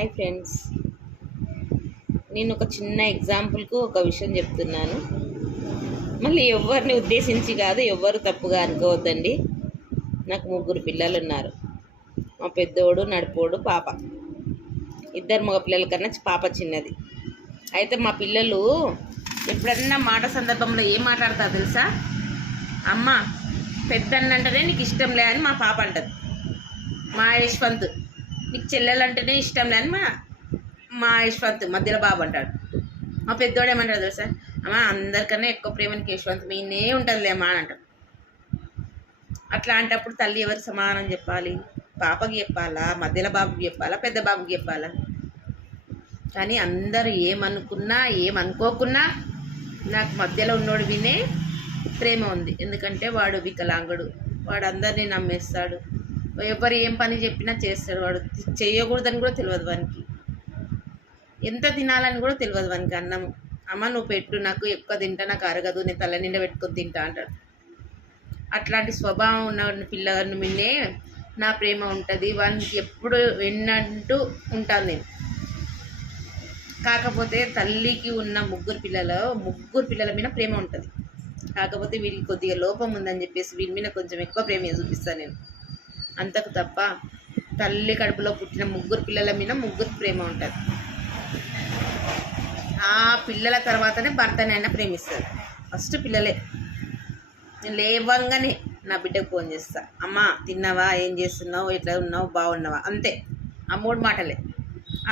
Hi friends, నేను ఒక చిన్న ఎగ్జాంపుల్కు ఒక విషయం చెప్తున్నాను. మళ్ళీ ఎవరిని ఉద్దేశించి కాదు, ఎవ్వరు తప్పుగా అనుకోవద్దండి. నాకు 3 పిల్లలు ఉన్నారు. మా పెద్దోడు, నడిపోడు, పాప. 2 మగ పిల్లల కన్నా పాప చిన్నది. అయితే మా పిల్లలు ఎప్పుడన్నా మాట సందర్భంలో ఏం మాట్లాడతారు తెలుసా? అమ్మ పెద్దన్నంటేనే నీకు ఇష్టం లే అని మా పాప అంటది. మా యశ్వంత్ నీకు చెల్లెలంటేనే ఇష్టం లే అని మా యశ్వంత్ మధ్యలో బాబు అంటాడు. మా పెద్దోడు ఏమంటాడు తెలుసా? అమ్మ అందరికన్నా ఎక్కువ ప్రేమనికి యశ్వంత్ మీనే ఉంటుందిలేమ్మా అని అంటాడు. అట్లాంటప్పుడు తల్లి ఎవరికి సమానం చెప్పాలి? పాపకి చెప్పాలా, మధ్యలో బాబుకి చెప్పాలా, పెద్ద బాబుకి చెప్పాలా? కానీ అందరూ ఏమనుకున్నా ఏమనుకోకున్నా నాకు మధ్యలో ఉన్నోడు వినే ప్రేమ ఉంది. ఎందుకంటే వాడు వికలాంగుడు, వాడు అందరినీ నమ్మేస్తాడు. ఎవరు ఏం పని చెప్పినా చేస్తాడు. వాడు చేయకూడదని కూడా తెలియదు వానికి, ఎంత తినాలని కూడా తెలియదు వానికి. అన్నం అమ్మ నువ్వు పెట్టు, నాకు ఎక్కువ తింటా, నాకు అరగదు, నేను తల నిండా పెట్టుకొని తింటా అంటాడు. అట్లాంటి స్వభావం ఉన్న పిల్లలను మిన్నే నా ప్రేమ ఉంటుంది. వానికి ఎప్పుడు విన్నట్టు ఉంటాను నేను. కాకపోతే తల్లికి ఉన్న 3 పిల్లల మీద ప్రేమ ఉంటుంది. కాకపోతే వీళ్ళకి కొద్దిగా లోపం ఉందని చెప్పేసి వీళ్ళ మీద కొంచెం ఎక్కువ ప్రేమ చూపిస్తాను నేను. అంతకు తప్ప తల్లి కడుపులో పుట్టిన 3 పిల్లల మీద 3 ప్రేమ ఉంటుంది. ఆ పిల్లల తర్వాతనే భర్తనైనా ప్రేమిస్తారు. ఫస్ట్ పిల్లలే. నేను లేవంగానే నా బిడ్డకు ఫోన్ చేస్తా, అమ్మ తిన్నావా, ఏం చేస్తున్నావు, ఎట్లా ఉన్నావు, బాగున్నావా, అంతే. ఆ 3 మాటలే.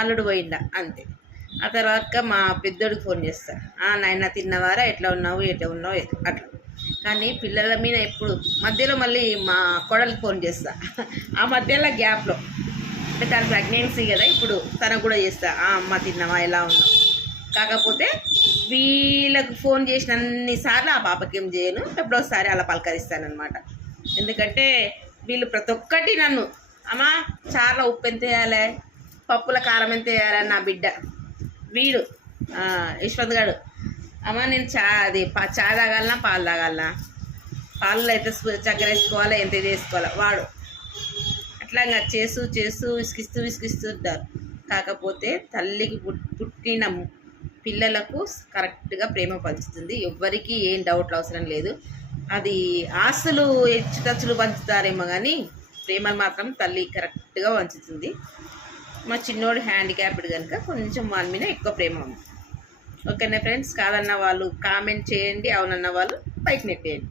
అల్లుడు పోయిందా, అంతే. ఆ తర్వాత మా పెద్దోడికి ఫోన్ చేస్తా, నాయన తిన్నవారా, ఎట్లా ఉన్నావు అట్లా. కానీ పిల్లల మీద ఎప్పుడు మధ్యలో మళ్ళీ మా కోడలికి ఫోన్ చేస్తా. ఆ మధ్యలో గ్యాప్లో అంటే తన ప్రెగ్నెన్సీ కదా, ఇప్పుడు తనకు కూడా చేస్తా, అమ్మ తిన్నావా, ఎలా ఉన్నావు. కాకపోతే వీళ్ళకు ఫోన్ చేసినన్నిసార్లు ఆ పాపకి ఏం చేయను, ఎప్పుడోసారి అలా పలకరిస్తానమాట. ఎందుకంటే వీళ్ళు ప్రతి ఒక్కటి నన్ను, అమ్మ చారులో ఉప్పు ఎంత వేయాలి, పప్పుల కారం ఎంత వేయాలి, నా బిడ్డ వీడు యశ్వంత్ గారు, అమ్మ నేను చా తాగాలనా పాలు తాగాలనా, పాలలో అయితే చక్కెర వేసుకోవాలా, ఎంత వేసుకోవాలా, వాడు అట్లా చేస్తూ విసిగిస్తుంటారు. కాకపోతే తల్లికి పుట్టిన పిల్లలకు కరెక్ట్గా ప్రేమ పంచుతుంది. ఎవ్వరికి ఏం డౌట్లు అవసరం లేదు. అది ఆస్తులు హెచ్చుతచ్చులు పంచుతారేమో కానీ ప్రేమలు మాత్రం తల్లి కరెక్ట్గా పంచుతుంది. మా చిన్నోడు హ్యాండిక్యాప్డ్ కనుక కొంచెం వాళ్ళ మీద ఎక్కువ ప్రేమ ఉంది. ఓకేనా ఫ్రెండ్స్? కాదన్న వాళ్ళు కామెంట్ చేయండి, అవునన్న వాళ్ళు పైకి నెట్టేయండి.